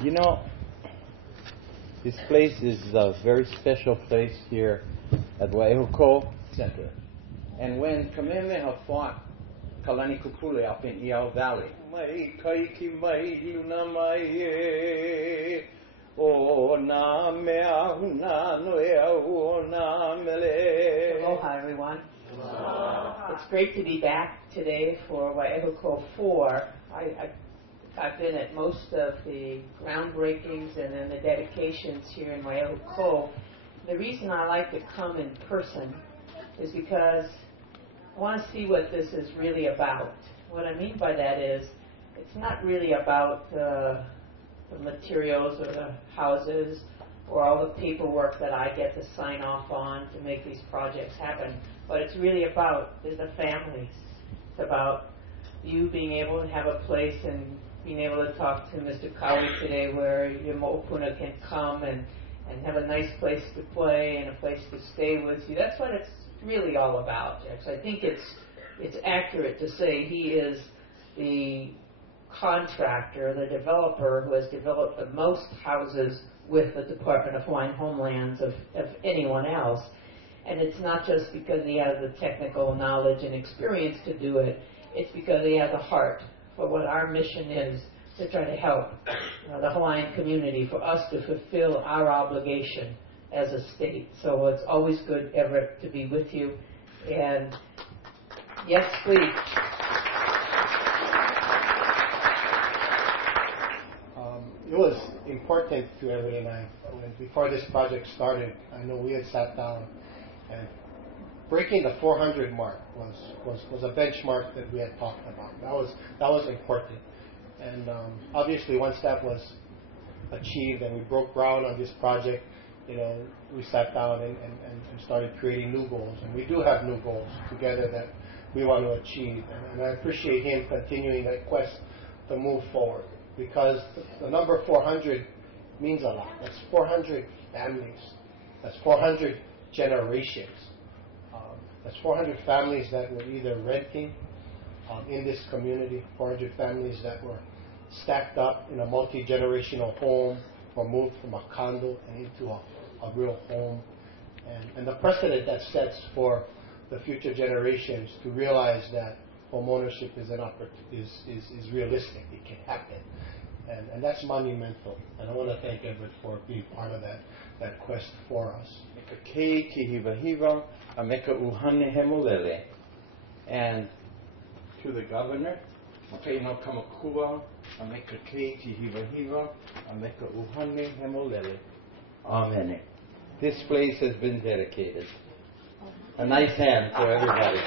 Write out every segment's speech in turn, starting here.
You know, this place is a very special place here at Waiehu Kou Center. And when Kamehameha fought Kalani Kukule up in Iao Valley, mai kaiki mai luna mai e, o na mea huna noea o na mele. Aloha, everyone. It's great to be back today for Waiehu Kou 4. I've been at most of the groundbreakings and then the dedications here in Waiehu Kou. The reason I like to come in person is because I want to see what this is really about. What I mean by that is it's not really about the materials or the houses or all the paperwork that I get to sign off on to make these projects happen. What it's really about is the families. It's about you being able to have a place and being able to talk to Mr. Kawi today where your mo'opuna can come and have a nice place to play and a place to stay with you. That's what it's really all about, Jack. So I think it's accurate to say he is the contractor, the developer who has developed the most houses with the Department of Hawaiian Homelands of anyone else. And it's not just because he has the technical knowledge and experience to do it, it's because he has a heart for what our mission is to try to help the Hawaiian community, for us to fulfill our obligation as a state. So it's always good, Everett, to be with you. And yes, please. It was important to Everett and I, before this project started, I know we had sat down and breaking the 400 mark was a benchmark that we had talked about. That was important. And obviously once that was achieved and we broke ground on this project, we sat down and started creating new goals. And we do have new goals together that we want to achieve. And I appreciate him continuing that quest to move forward, because the number 400 means a lot. That's 400 families. That's 400 generations. That's 400 families that were either renting in this community, 400 families that were stacked up in a multi-generational home or moved from a condo and into a real home. And the precedent that sets for the future generations to realize that home ownership is realistic. It can happen. And that's monumental. And I want to thank Everett for being part of that quest for us. And to the governor, amen. This place has been dedicated. A nice hand for everybody.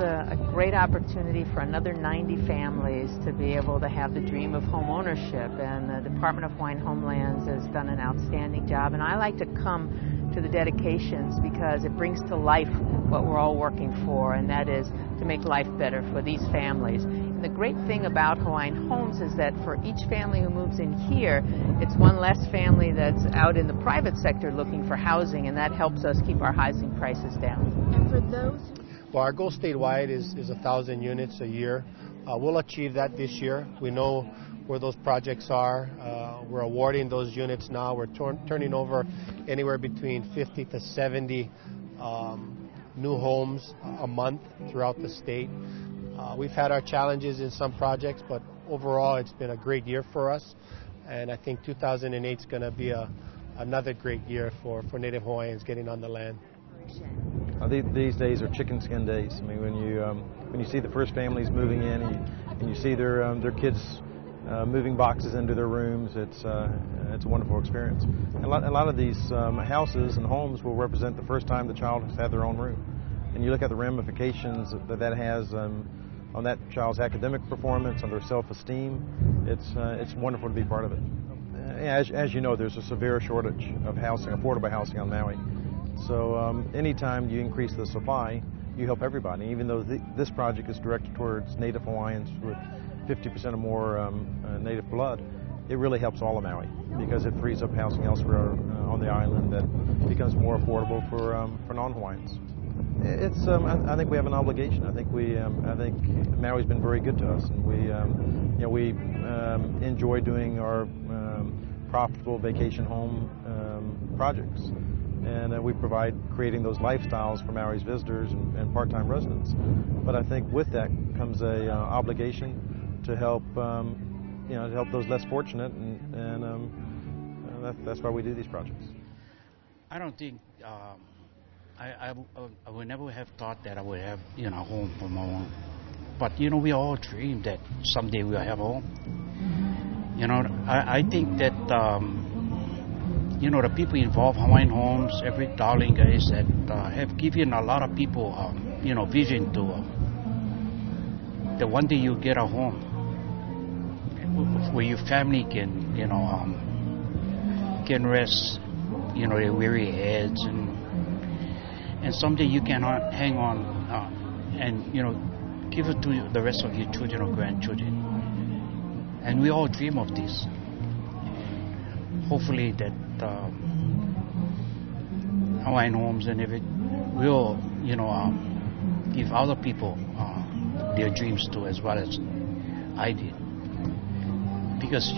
A great opportunity for another 90 families to be able to have the dream of home ownership, and the Department of Hawaiian Homelands has done an outstanding job. And I like to come to the dedications because it brings to life what we're all working for, and that is to make life better for these families. And the great thing about Hawaiian Homes is that for each family who moves in here, it's one less family that's out in the private sector looking for housing, and that helps us keep our housing prices down. And for those Well, our goal statewide is 1,000 units a year. We'll achieve that this year. We know where those projects are. We're awarding those units now. We're turning over anywhere between 50 to 70 new homes a month throughout the state. We've had our challenges in some projects, but overall it's been a great year for us. And I think 2008 is going to be another great year for Native Hawaiians getting on the land. These days are chicken skin days. I mean, when you see the first families moving in and you see their kids moving boxes into their rooms, it's a wonderful experience. And a lot of these houses and homes will represent the first time the child has had their own room. And you look at the ramifications that has on that child's academic performance, on their self-esteem. It's wonderful to be part of it. As you know, there's a severe shortage of housing, affordable housing on Maui. So anytime you increase the supply, you help everybody. Even though this project is directed towards Native Hawaiians with 50% or more native blood, it really helps all of Maui because it frees up housing elsewhere on the island that becomes more affordable for non-Hawaiians. It's I think we have an obligation. I think Maui's been very good to us, and we enjoy doing our profitable vacation home projects, and we provide creating those lifestyles for Maui's visitors and part-time residents. But I think with that comes a obligation to help to help those less fortunate, and that's why we do these projects. I don't think I would never have thought that I would have a home for my own. But we all dream that someday we'll have a home. I think that the people involved, Hawaiian Homes, every darling guys that have given a lot of people vision to that one day you get a home where your family can rest their weary heads, and someday you can hang on and give it to the rest of your children or grandchildren. And we all dream of this. Hopefully that Hawaiian Homes and everything will give other people their dreams too, as well as I did. Because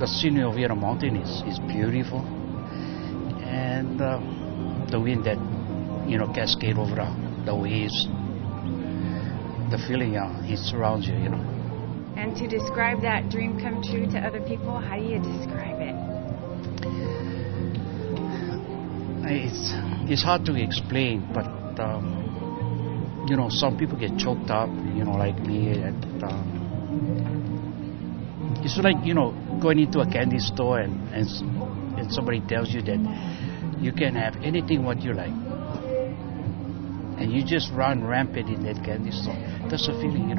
the scenery over here, the mountain is beautiful, and the wind that cascade over the waves, the feeling it surrounds you. And to describe that dream come true to other people, how do you describe it? It's hard to explain, but some people get choked up, like me. It's like going into a candy store and somebody tells you that you can have anything what you like, and you just run rampant in that candy store. That's a feeling,